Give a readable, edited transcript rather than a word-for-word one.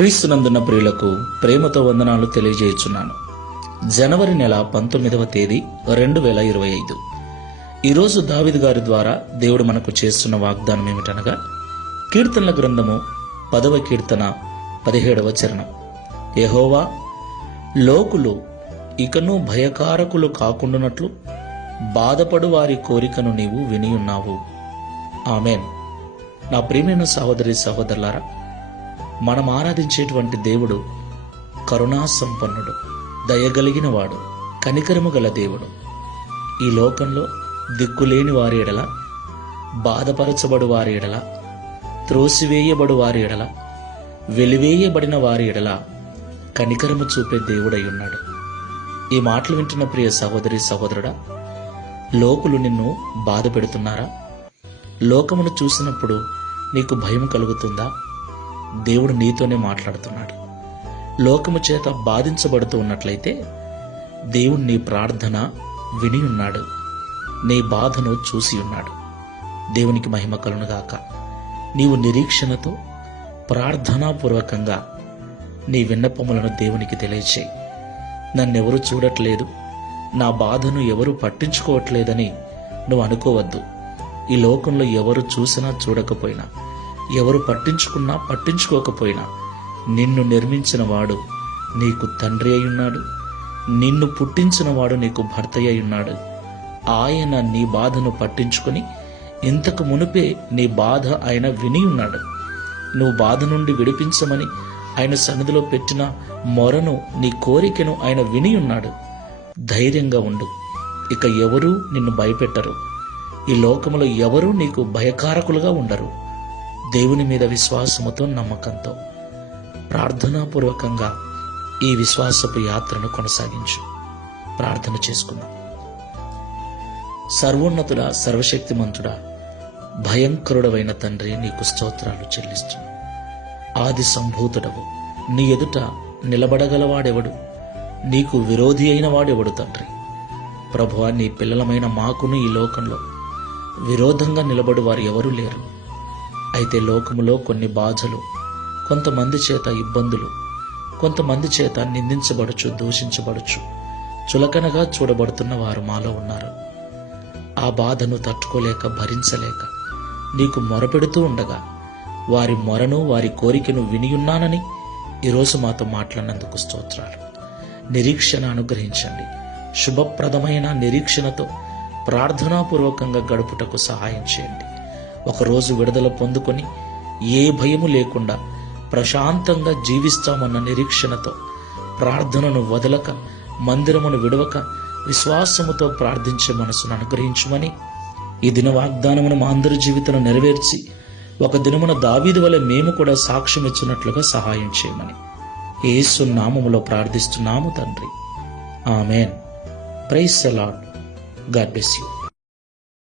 క్రీస్తునందున్న ప్రియులకు ప్రేమతో వందనాలు తెలియజేయుచున్నాను. జనవరి నెల 19వ తేదీ 2025. ఈరోజు దావీదు గారి ద్వారా దేవుడు మనకు చేస్తున్న వాగ్దానం ఏమిటనగా, కీర్తనల గ్రంథము 10వ కీర్తన 17వ చరణం. యెహోవా, లోకులు ఇకను భయకారకులు కాకుండానట్లు బాధపడు వారి కోరికను నీవు వినియున్నావు. ఆమెన్. నా ప్రియమైన సహోదరి సహోదరులారా, మనం ఆరాధించేటువంటి దేవుడు కరుణా సంపన్నుడు, దయగలిగిన వాడు, కనికరము గల దేవుడు. ఈ లోకంలో దిక్కులేని వారి ఎడల, బాధపరచబడు వారి ఎడల, త్రోసివేయబడు వారి ఎడల, వెలివేయబడిన వారి ఎడల కనికరము చూపే దేవుడై ఉన్నాడు. ఈ మాటలు వింటున్న ప్రియ సహోదరి సహోదరుడా, లోకులు నిన్ను బాధ పెడుతున్నారా? లోకమును చూసినప్పుడు నీకు భయం కలుగుతుందా? దేవుడు నీతోనే మాట్లాడుతున్నాడు. లోకము చేత బాధించబడుతూ ఉన్నట్లయితే దేవుడు నీ ప్రార్థన విని ఉన్నాడు, నీ బాధను చూసి ఉన్నాడు. దేవునికి మహిమ కలుగునుగాక. నీవు నిరీక్షణతో ప్రార్థనాపూర్వకంగా నీ విన్నపములను దేవునికి తెలియచేయి. నన్నెవరు చూడట్లేదు, నా బాధను ఎవరు పట్టించుకోవట్లేదని నువ్వు అనుకోవద్దు. ఈ లోకంలో ఎవరు చూసినా చూడకపోయినా, ఎవరు పట్టించుకున్నా పట్టించుకోకపోయినా, నిన్ను నిర్మించిన వాడు నీకు తండ్రి అయి ఉన్నాడు, నిన్ను పుట్టించిన వాడు నీకు భర్త అయి ఉన్నాడు. ఆయన నీ బాధను పట్టించుకొని ఇంతకు మునుపే నీ బాధ ఆయన విని ఉన్నాడు. నువ్వు బాధ నుండి విడిపించమని ఆయన సన్నిధిలో పెట్టిన మొరను, నీ కోరికను ఆయన విని ఉన్నాడు. ధైర్యంగా ఉండు. ఇక ఎవరూ నిన్ను భయపెట్టరు. ఈ లోకములో ఎవరూ నీకు భయకారకులుగా ఉండరు. దేవుని మీద విశ్వాసముతో, నమ్మకంతో, ప్రార్థనాపూర్వకంగా ఈ విశ్వాసపు యాత్రను కొనసాగించు. ప్రార్థన చేసుకుందాం. సర్వోన్నతుడా, సర్వశక్తిమంతుడా, భయంకరుడవైన తండ్రి, నీకు స్తోత్రాలు చెల్లిస్తున్నాను. ఆది సంభూతుడవు, నీ ఎదుట నిలబడగలవాడెవడు? నీకు విరోధి అయిన వాడెవడు తండ్రి? ప్రభువా, నీ పిల్లలమైన మాకును ఈ లోకంలో విరోధంగా నిలబడు వారు ఎవరూ లేరు. అయితే లోకములో కొన్ని బాధలు, కొంతమంది చేత ఇబ్బందులు, కొంతమంది చేత నిందించబడచ్చు, దూషించబడచ్చు, చులకనగా చూడబడుతున్న వారు మాలో ఉన్నారు. ఆ బాధను తట్టుకోలేక, భరించలేక నీకు మొరపెడుతూ ఉండగా, వారి మొరను, వారి కోరికను వినియున్నానని ఈరోజు మాతో మాట్లాడినందుకు స్తోత్రాలు. నిరీక్షణ అనుగ్రహించండి. శుభప్రదమైన నిరీక్షణతో ప్రార్థనాపూర్వకంగా గడుపుటకు సహాయం చేయండి. ఒకరోజు విడుదల పొందుకొని ఏ భయము లేకుండా ప్రశాంతంగా జీవిస్తామన్న నిరీక్షణతో, ప్రార్థనను వదలక, మందిరమును విడవక, విశ్వాసముతో ప్రార్థించే మనసును అనుగ్రహించమని, ఈ దిన వాగ్దానమును మా అందరి జీవితంలో నెరవేర్చి ఒక దినమున దావీదు వలె మేము కూడా సాక్ష్యం ఇచ్చినట్లుగా సహాయం చేయమని యేసు నామములో ప్రార్థిస్తున్నాము తండ్రి. Amen. Praise the Lord. God bless you.